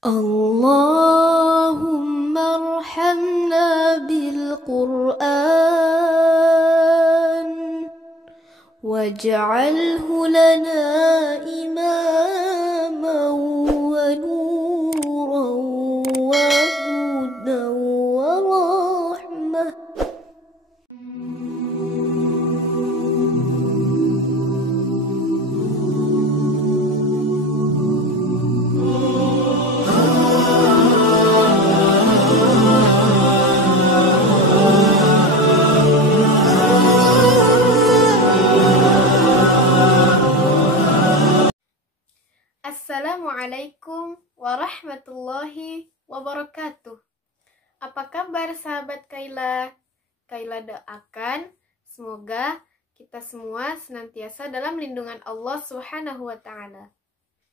اللهم ارحمنا بالقرآن واجعله لنا إماما ونورا وهدى ورحمة. Assalamualaikum warahmatullahi wabarakatuh. Apa kabar sahabat Kaila? Kaila doakan semoga kita semua senantiasa dalam lindungan Allah Subhanahu wa Ta'ala.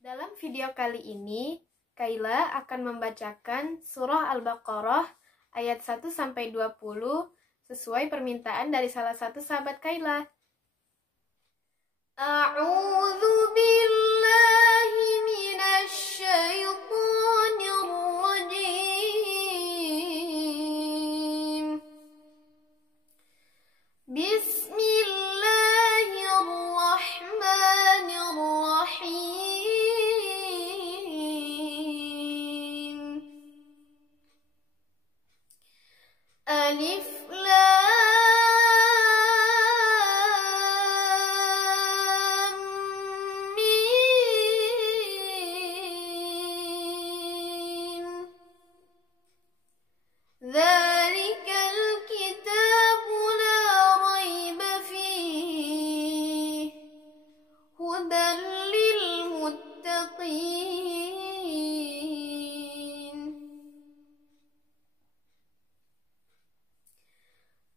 Dalam video kali ini, Kaila akan membacakan surah Al-Baqarah ayat 1-20 sesuai permintaan dari salah satu sahabat Kaila. A'udzu billahi minasy syaithanir rajim. Bismillahirrahmanirrahim. Alif ذلك الكتاب لا ريب فيه هدى للمتقين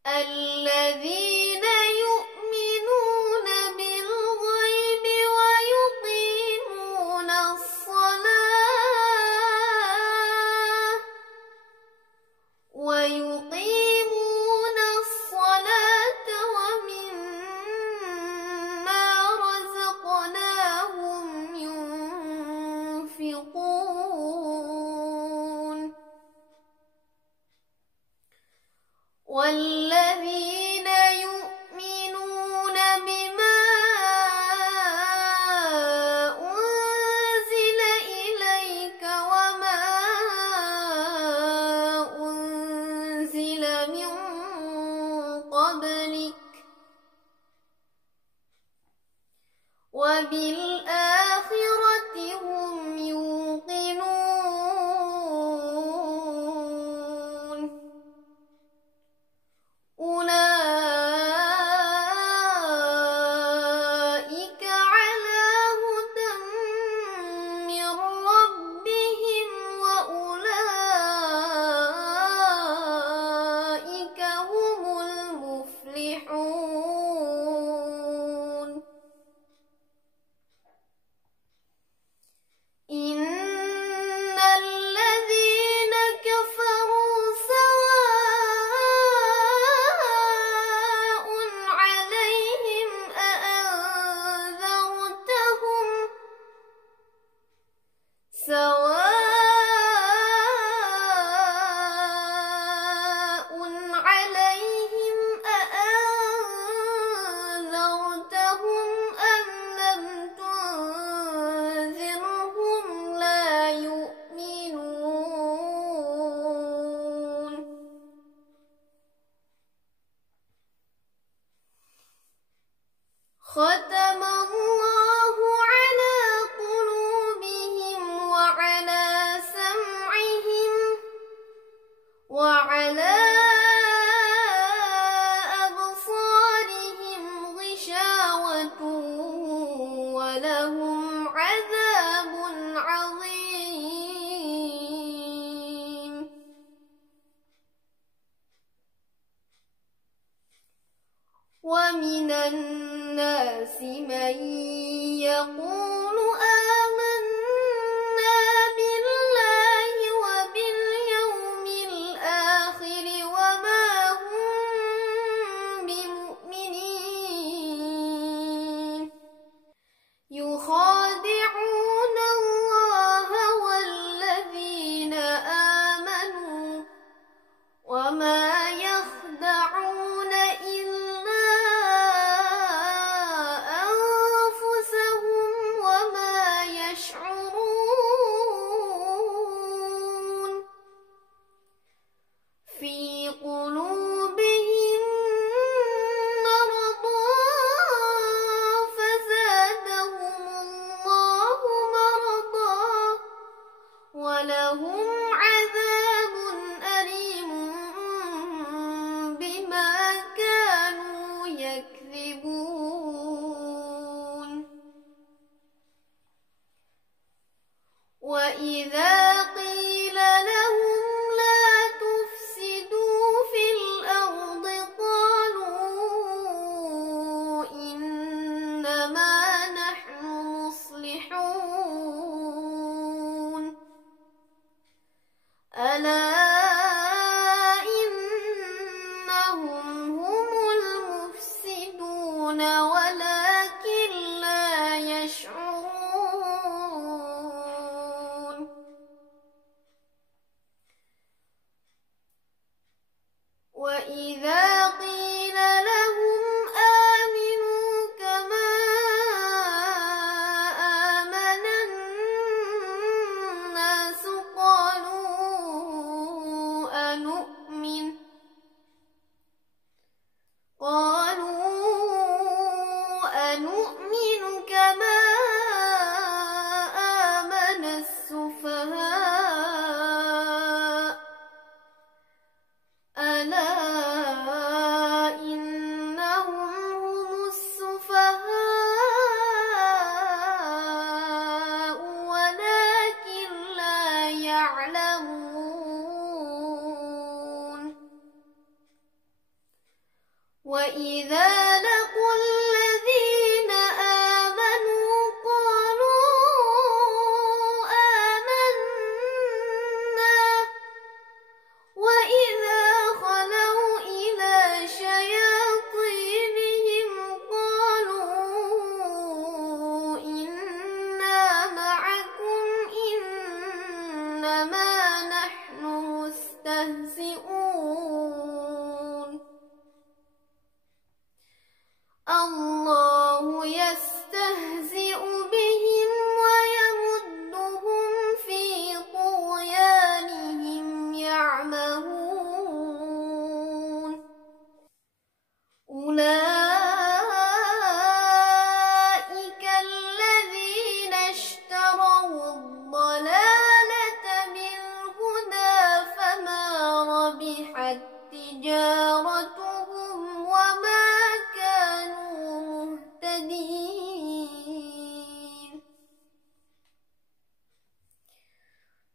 الذين يؤمنون بالغيب ويقيمون الصلاة ومما رزقناهم ينفقون والذين يؤمنون بما أنزل إليك وما أنزل من قبلك وبالآخرة هم يوقنون أولئك على هدى من ربهم وأولئك هم المفلحون إن الذين كفروا سواء عليهم أأنذرتهم أم لم تنذرهم لا يؤمنون ختم الله على قلوبهم وعلى سمعهم وعلى أبصارهم غشاوة ولهم عذاب عظيم ومن الناس من يقول آمنا بالله وباليوم الآخر وما هم بمؤمنين يخادعون الله والذين ولهم عذاب أليم بما كانوا يكذبون وإذا قيل لهم لا تفسدوا في الأرض قالوا إنما نحن مصلحون ألا إنهم هم المفسدون ولكن لا يشعرون وإذا قيل لهم آمنوا كما آمن الناس أنؤمن كما آمن السفهاء ألا إنهم هم السفهاء ولكن لا يعلمون وإذا لقوا الذين آمنوا قالوا آمنا وإذا خلوا إلى شياطينهم قالوا إنا معكم إنما نحن مستهزئون الله يستهزئ بهم ويمدهم في طغيانهم يعمهون أولئك الذين اشتروا الضلالة بالهدى فما ربحت تجارتهم وما كانوا مهتدين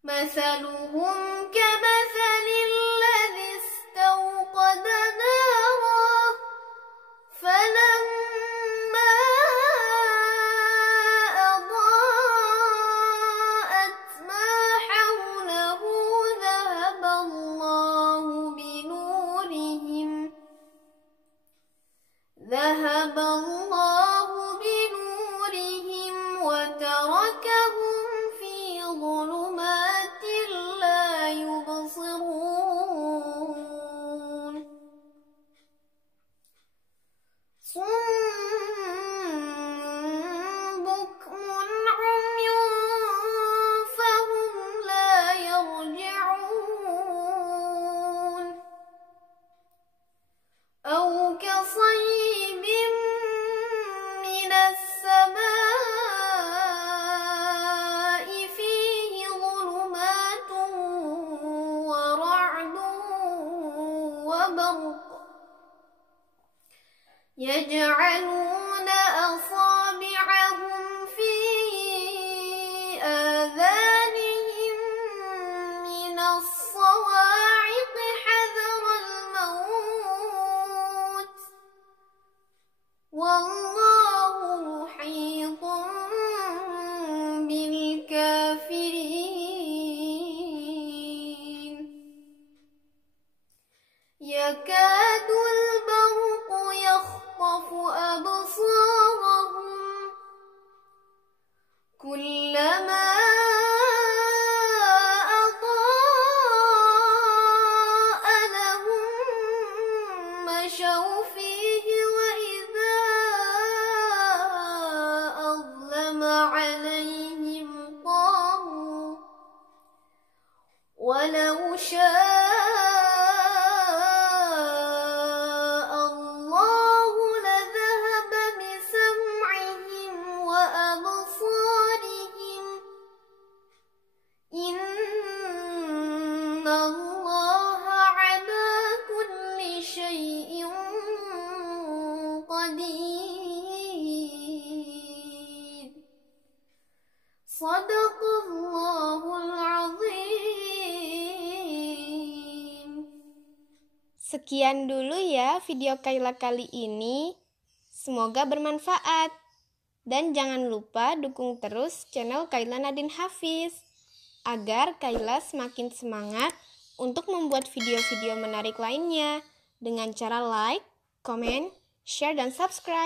مثلهم كمثل الذي استوقد نارا فلما أضاءت ما حوله ذهب الله بنورهم وتركهم في ظلمات لا يبصرون صم بكم عمي فهم لا يرجعون أو كصيب من السماء فيه ظلمات ورعد وبرق يجعلون أصابعهم في آذانهم من الصواعق حذر الموت والله محيط بالكافرين يكاد البرق يخطف أبصارهم كلما أضاء لهم مشوا فيه وإذا أظلم عليهم قاموا ولو شاء الله لذهب بسمعهم وأبصارهم إن الله على كل شيء قدير. صدق الله العظيم. Sekian dulu ya video Kaila kali ini. Semoga bermanfaat. Dan jangan lupa dukung terus channel Kaila Nadine Hafiz agar Kaila semakin semangat untuk membuat video-video menarik lainnya dengan cara like, comment, share, dan subscribe.